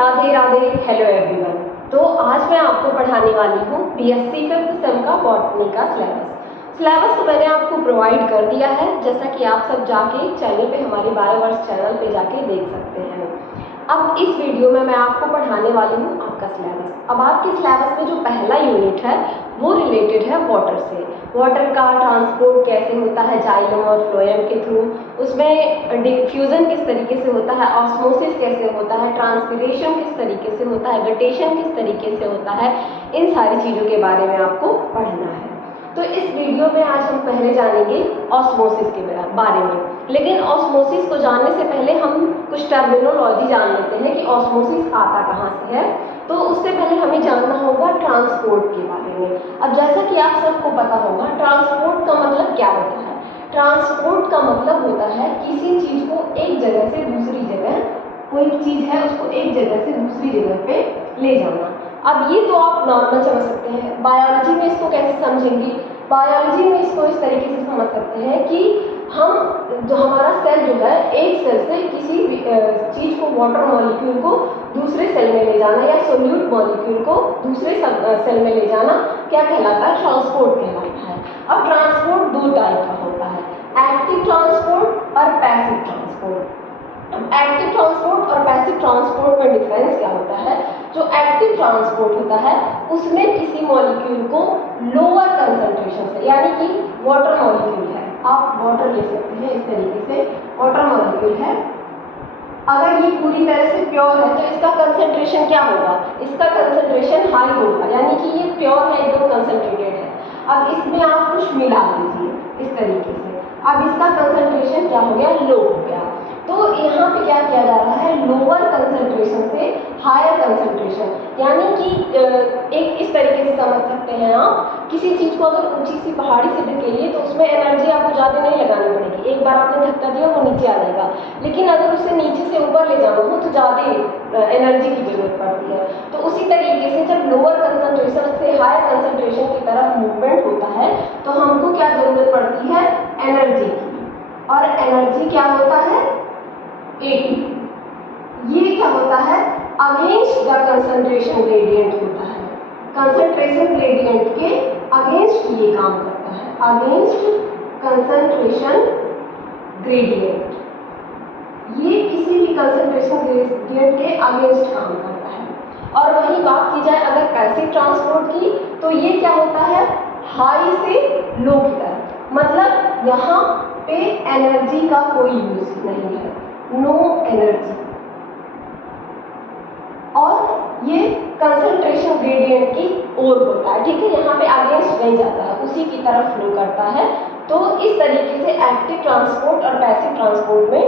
Radhe Radhe, hello everyone. तो आज मैं आपको पढ़ाने वाली हूँ बीएससी 5th सेम का बॉटनी का सिलेबस तो मैंने आपको प्रोवाइड कर दिया है, जैसा कि आप सब जाके चैनल पे हमारे बायोवर्स चैनल पे जाके देख सकते हैं। अब इस वीडियो में मैं आपको पढ़ाने वाली हूँ आपका सिलेबस। अब आपके सिलेबस में जो पहला यूनिट है वो रिलेटेड है वाटर से। वाटर का ट्रांसपोर्ट कैसे होता है जाइलम और फ्लोएम के थ्रू, उसमें डिफ्यूजन किस तरीके से होता है, ऑस्मोसिस कैसे होता है, ट्रांसपिरेशन किस तरीके से होता है, गटेशन किस तरीके से होता है, इन सारी चीज़ों के बारे में आपको पढ़ना है। तो इस वीडियो में आज हम पहले जानेंगे ऑस्मोसिस के बारे में। लेकिन ऑस्मोसिस को जानने से पहले हम कुछ टर्मिनोलॉजी जान लेते हैं कि ऑस्मोसिस आता कहाँ से है। तो उससे पहले हमें जानना होगा ट्रांसपोर्ट के बारे में। अब जैसा कि आप सबको पता होगा, ट्रांसपोर्ट का मतलब क्या होता है। ट्रांसपोर्ट का मतलब होता है किसी चीज़ को एक जगह से दूसरी जगह, कोई चीज़ है उसको एक जगह से दूसरी जगह पे ले जाना। अब ये तो आप नॉर्मल समझ सकते हैं। बायोलॉजी में इसको कैसे समझेंगे? बायोलॉजी में इसको इस तरीके से समझ सकते हैं कि हम जो हमारा सेल जो है, एक सेल से किसी भी चीज़ को, वाटर मॉलिक्यूल को दूसरे सेल में ले जाना या सोल्यूट मॉलिक्यूल को दूसरे सेल में ले जाना क्या कहलाता है? ट्रांसपोर्ट कहलाता है। अब ट्रांसपोर्ट दो टाइप का होता है, एक्टिव ट्रांसपोर्ट और पैसिव ट्रांसपोर्ट। एक्टिव ट्रांसपोर्ट और पैसिव ट्रांसपोर्ट में डिफरेंस क्या होता है? जो एक्टिव ट्रांसपोर्ट होता है उसमें किसी मॉलिक्यूल को लोअर कंसंट्रेशन से, यानी कि वाटर मॉलिक्यूल है, आप वाटर ले सकते हैं इस तरीके से, वाटर मॉलिक्यूल है, अगर ये पूरी तरह से प्योर है तो इसका कंसंट्रेशन क्या होगा? इसका कंसंट्रेशन हाई होगा, यानी कि ये प्योर है, एकदम कंसंट्रेटेड है। अब इसमें आप कुछ मिला दीजिए इस तरीके से, अब इसका कंसंट्रेशन क्या हो गया? लो हो गया। तो यहाँ पे क्या किया जा रहा है? लोअर कंसंट्रेशन से हायर कंसंट्रेशन, यानी कि एक इस तरीके से समझ सकते हैं आप, किसी चीज़ को अगर ऊंची सी पहाड़ी से ढकेलिए तो उसमें एनर्जी आपको ज़्यादा नहीं लगानी पड़ेगी, एक बार आपने धक्का दिया वो नीचे आ जाएगा। लेकिन अगर उसे नीचे से ऊपर ले जाना हो तो ज़्यादा एनर्जी की जरूरत पड़ती है। तो उसी तरीके से जब लोअर कंसंट्रेशन से हायर कंसंट्रेशन की तरफ मूवमेंट होता है तो हमको क्या जरूरत पड़ती है? एनर्जी की। और एनर्जी क्या होता है? ATP। ये क्या होता है? अगेंस्ट द कंसंट्रेशन ग्रेडियंट होता है, कंसंट्रेशन ग्रेडियंट के अगेंस्ट ये काम करता है, अगेंस्ट कंसंट्रेशन ग्रेडियंट। ये किसी भी कंसंट्रेशन ग्रेडियंट के अगेंस्ट काम करता है। और वही बात की जाए अगर पैसिव ट्रांसपोर्ट की, तो ये क्या होता है? हाई से लो की तरफ, मतलब यहाँ पे एनर्जी का कोई यूज नहीं है, नो एनर्जी, और ये कंसंट्रेशन ग्रेडियंट की ओर होता है, ठीक है, यहाँ पे अगेंस्ट नहीं जाता है, उसी की तरफ फ्लो करता है। तो इस तरीके से एक्टिव ट्रांसपोर्ट और पैसिव ट्रांसपोर्ट में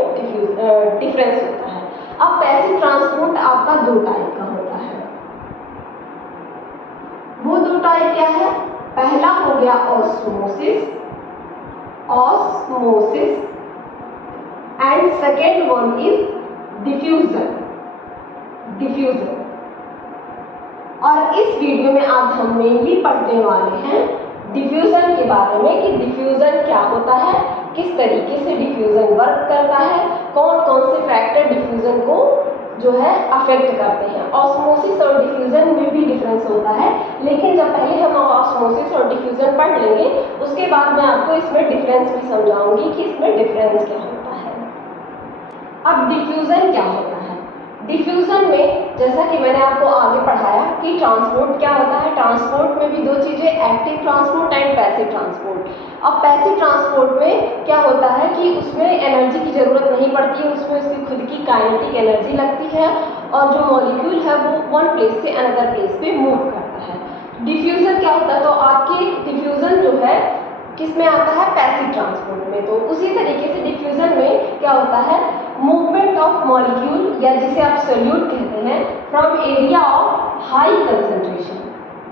डिफरेंस होता है। अब पैसिव ट्रांसपोर्ट आपका दो टाइप का होता है। वो दो टाइप क्या है? पहला हो गया osmosis, osmosis, and second one is diffusion, diffusion. और इस वीडियो में आज हम मेनली पढ़ने वाले हैं डिफ्यूजन के बारे में कि डिफ्यूजन क्या होता है, किस तरीके से डिफ्यूजन वर्क करता है, कौन कौन से फैक्टर डिफ्यूजन को जो है अफेक्ट करते हैं। ऑस्मोसिस और डिफ्यूजन में भी डिफरेंस होता है, लेकिन जब पहले हम ऑस्मोसिस और डिफ्यूजन पढ़ लेंगे उसके बाद मैं आपको इसमें डिफरेंस भी समझाऊंगी कि इसमें डिफरेंस क्या होता है। अब डिफ्यूजन क्या होता है? डिफ्यूजन में जैसा कि मैंने आपको आगे पढ़ाया कि ट्रांसपोर्ट क्या होता है, ट्रांसपोर्ट में भी दो चीज़ें, active transport and passive transport. अब पैसिव ट्रांसपोर्ट में क्या होता है कि उसमें एनर्जी की ज़रूरत नहीं पड़ती है, उसमें उसकी खुद की काइनेटिक एनर्जी लगती है और जो मॉलिक्यूल है वो वन प्लेस से अनदर प्लेस पे मूव करता है। डिफ्यूजन क्या होता है? तो आपके डिफ्यूजन जो है किस में आता है? पैसिव ट्रांसपोर्ट में। तो उसी तरीके से डिफ्यूजन में क्या होता है? मूवमेंट ऑफ मॉलिक्यूल, या जिसे आप सोल्यूट कहते हैं, from area of high concentration.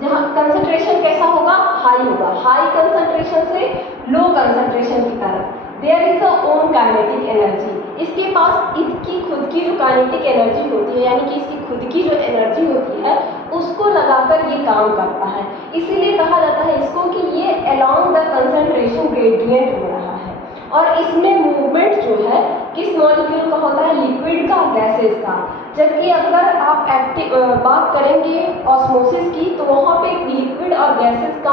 जहाँ कंसंट्रेशन कैसा होगा? हाई होगा, हाई कंसंट्रेशन से लो कंसंट्रेशन की तरफ। There is a own kinetic energy, इसके पास इसकी खुद की जो काइनेटिक एनर्जी होती है, यानी कि इसकी खुद की जो एनर्जी होती है उसको लगाकर ये काम करता है। इसीलिए कहा जाता है इसको कि ये अलोंग द कंसंट्रेशन ग्रेडियंट हो रहा है। और इसमें मूवमेंट जो है किस मॉलिक्यूल का होता है? लिक्विड का, गैसेस का। जबकि अगर आप बात करेंगे ऑस्मोसिस की, तो वहाँ पे लिक्विड और गैसेस का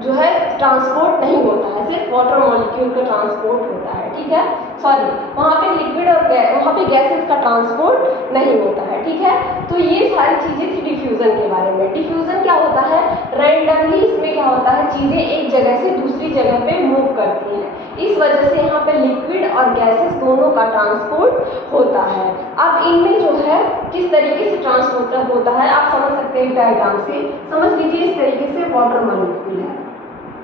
जो है ट्रांसपोर्ट नहीं होता है, सिर्फ वाटर मॉलिक्यूल का ट्रांसपोर्ट होता है, ठीक है। सॉरी, वहाँ पे लिक्विड और वहाँ पे गैसेस का ट्रांसपोर्ट नहीं होता है, ठीक है। तो ये सारी चीज़ें थी डिफ्यूज़न के बारे में। डिफ्यूज़न क्या होता है, रैंडमली इसमें क्या होता है, चीज़ें एक जगह से दूसरी जगह पे मूव करती हैं, इस वजह से यहाँ पे लिक्विड और गैसेस दोनों का ट्रांसपोर्ट होता है। अब इनमें जो है किस तरीके से ट्रांसपोर्ट होता है आप समझ सकते हैं डायग्राम से। समझ लीजिए, इस तरीके से वाटर मॉलिक्यूल है।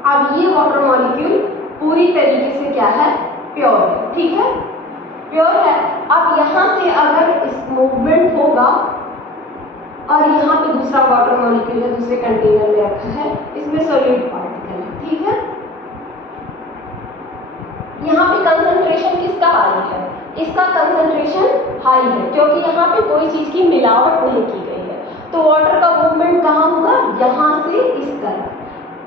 अब ये वाटर मॉलिक्यूल पूरी तरीके से क्या है, प्योर है, ठीक है, प्योर है। अब यहाँ से अगर इस मूवमेंट होगा और यहाँ पे दूसरा वाटर मॉलिक्यूल है, दूसरे कंटेनर में रखा है, इसमें सॉलिड पार्टिकल है, ठीक है। यहाँ पे कंसंट्रेशन किसका हाई है, इसका कंसंट्रेशन हाई है, क्योंकि यहाँ पे कोई चीज की मिलावट नहीं की गई है। तो वाटर का मूवमेंट कहाँ होगा, यहाँ से इस तरफ।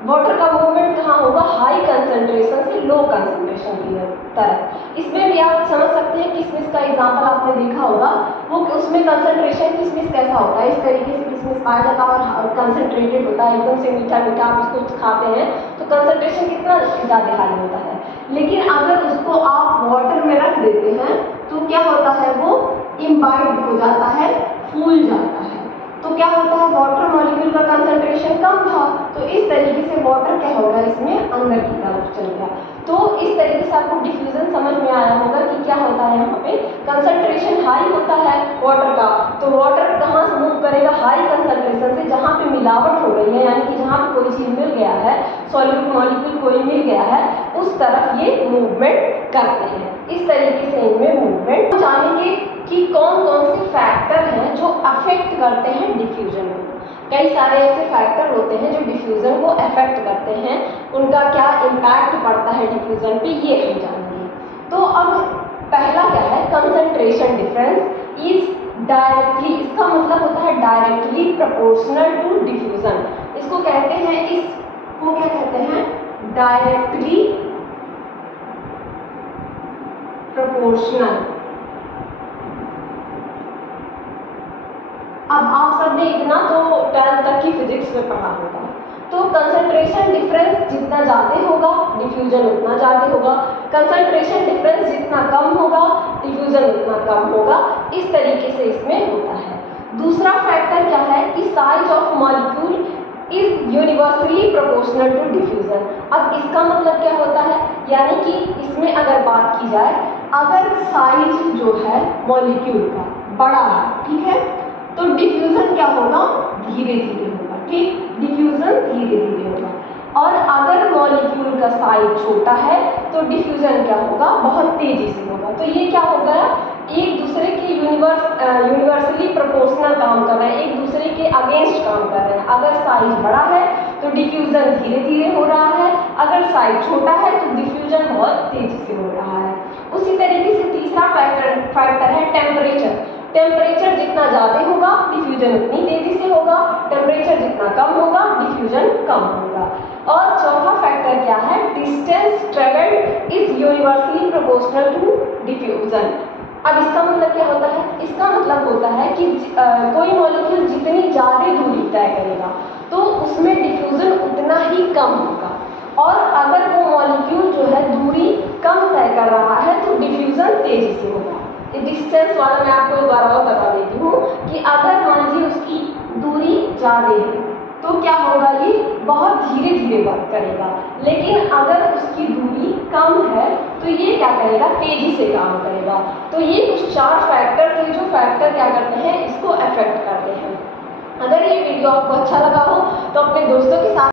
वाटर का मूवमेंट कहाँ होगा, हाई कंसंट्रेशन से लो कंसंट्रेशन की तरफ। इसमें भी आप समझ सकते हैं, किसमिस का एग्जांपल आपने देखा होगा, वो उसमें कंसंट्रेशन किसमिस कैसा होता है, इस तरीके से किसमिस पाया जाता है और कंसंट्रेटेड होता है, एकदम से मीठा मीठा आप उसको खाते हैं तो कंसंट्रेशन कितना ज़्यादा हाई होता है। लेकिन अगर उसको आप वाटर में रख देते हैं तो क्या होता है, वो इम्बाइब्ड हो जाता है, फूल जाता है। तो क्या होता है, वाटर मॉलिक्यूल का कंसंट्रेशन कम था, तो इस तरीके से वाटर क्या होगा, इसमें अंदर की तरफ चल गया। तो इस तरीके से आपको डिफ्यूजन समझ में आया होगा कि क्या होता है, यहाँ पे कंसंट्रेशन हाई होता है वाटर का, तो वाटर कहाँ से मूव करेगा, हाई कंसंट्रेशन से, जहाँ पे मिलावट हो गई है, यानी कि जहाँ पे कोई चीज़ मिल गया है, सॉलिड मॉलिक्यूल कोई मिल गया है, उस तरफ ये मूवमेंट करते हैं। इस तरीके से इनमें मूवमेंट। जानेंगे कि कौन कौन से फैक्टर हैं जो अफेक्ट करते हैं डिफ्यूजन को। कई सारे ऐसे फैक्टर होते हैं जो डिफ्यूजन को अफेक्ट करते हैं, उनका क्या इम्पैक्ट पड़ता है डिफ्यूजन पे, ये हम जानेंगे। तो अब पहला क्या है, कंसंट्रेशन डिफरेंस इज डायरेक्टली, इसका मतलब होता है डायरेक्टली प्रोपोर्शनल टू डिफ्यूजन। इसको कहते हैं, इसको क्या कहते हैं, डायरेक्टली प्रोपोर्शनल। अब आप सबने इतना तो 10th तक की फिजिक्स में पढ़ा होगा, तो कंसंट्रेशन डिफरेंस जितना ज़्यादा होगा डिफ्यूजन उतना ज़्यादा होगा, कंसंट्रेशन डिफरेंस जितना कम होगा डिफ्यूजन उतना कम होगा, इस तरीके से इसमें होता है। दूसरा फैक्टर क्या है कि size of molecule is universally proportional to diffusion. अब इसका मतलब क्या होता है, यानी कि इसमें अगर बात की जाए, अगर साइज जो है मॉलिक्यूल का बड़ा है, ठीक है, तो डिफ्यूजन क्या होगा, धीरे धीरे होगा, ठीक, डिफ्यूजन धीरे धीरे होगा। और अगर मॉलिक्यूल का साइज छोटा है तो डिफ्यूजन क्या होगा, बहुत तेजी से होगा। तो ये क्या होगा, एक दूसरे के यूनिवर्सली प्रोपोर्शनल काम कर रहे हैं, एक दूसरे के अगेंस्ट काम कर रहे हैं। अगर साइज बड़ा है तो डिफ्यूजन धीरे धीरे हो रहा है, अगर साइज छोटा है तो डिफ्यूजन बहुत तेजी से हो रहा है। उसी तरीके से तीसरा फैक्टर है टेम्परेचर। टेम्परेचर जितना ज़्यादा होगा डिफ्यूजन उतनी तेजी से होगा, टेम्परेचर जितना कम होगा डिफ्यूजन कम होगा। और चौथा फैक्टर क्या है, distance travelled is universally proportional to diffusion. अब इसका मतलब क्या होता है, इसका मतलब होता है कि कोई मॉलिक्यूल जितनी ज़्यादा दूरी तय करेगा तो उसमें डिफ्यूजन उतना ही कम होगा, और अगर वो मॉलिक्यूल जो है दूरी कम तय कर रहा है तो डिफ्यूजन तेजी से होगा। डिस्टेंस वाला मैं आपको दोबारा और बता देती हूँ कि अगर मान लीजिए उसकी दूरी ज़्यादा है तो क्या होगा, ये बहुत धीरे धीरे वर्क करेगा। लेकिन अगर उसकी दूरी कम है तो ये क्या करेगा, तेजी से काम करेगा। तो ये कुछ 4 फैक्टर थे जो फैक्टर क्या करते हैं, इसको अफेक्ट करते हैं। अगर ये वीडियो आपको अच्छा लगा हो तो अपने दोस्तों के साथ